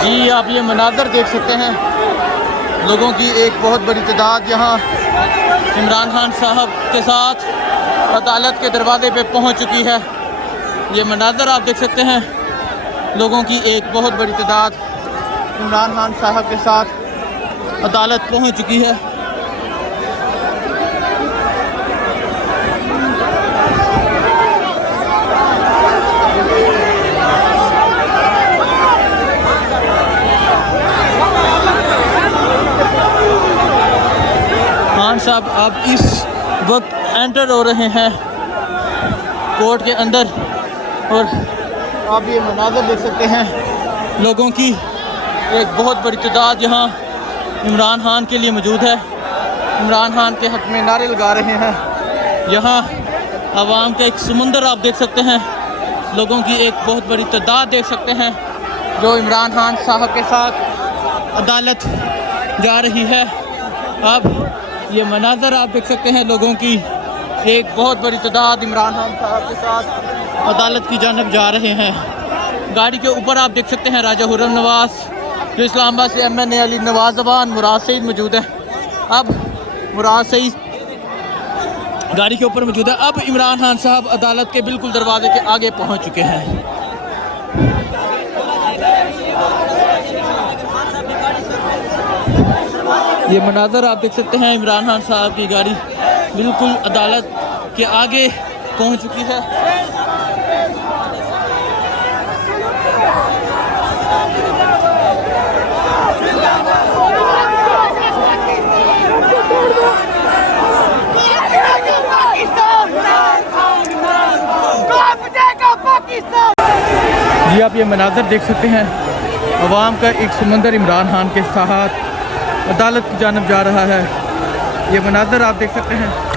जी आप ये मनाज़र देख सकते हैं, लोगों की एक बहुत बड़ी तादाद यहाँ इमरान खान साहब के साथ अदालत के दरवाजे पे पहुँच चुकी है। ये मनाज़र आप देख सकते हैं, लोगों की एक बहुत बड़ी तादाद इमरान खान साहब के साथ अदालत पहुँच चुकी है। खान साहब अब इस वक्त एंटर हो रहे हैं कोर्ट के अंदर, और आप ये मनाज़र देख सकते हैं, लोगों की एक बहुत बड़ी तादाद यहाँ इमरान खान के लिए मौजूद है। इमरान खान के हक़ में नारे लगा रहे हैं। यहाँ आवाम का एक समुंदर आप देख सकते हैं, लोगों की एक बहुत बड़ी तादाद देख सकते हैं जो इमरान खान साहब के साथ अदालत जा रही है। अब ये मनाज़र आप देख सकते हैं, लोगों की एक बहुत बड़ी तादाद इमरान खान साहब के साथ अदालत की जानब जा रहे हैं। गाड़ी के ऊपर आप देख सकते हैं राजा हुर्रम नवाज़, जो इस्लामाबाद से MNA अली नवाज़ ज़बान मुराद सईद मौजूद है। अब मुराद सईद गाड़ी के ऊपर मौजूद है। अब इमरान खान साहब अदालत के बिल्कुल दरवाजे के आगे पहुँच चुके हैं। ये मनाज़र आप देख सकते हैं, इमरान खान साहब की गाड़ी बिल्कुल अदालत के आगे पहुंच चुकी है। जी आप ये मनाज़र देख सकते हैं, अवाम का एक समंदर इमरान खान के साथ अदालत की जानब जा रहा है। ये मनाज़र आप देख सकते हैं।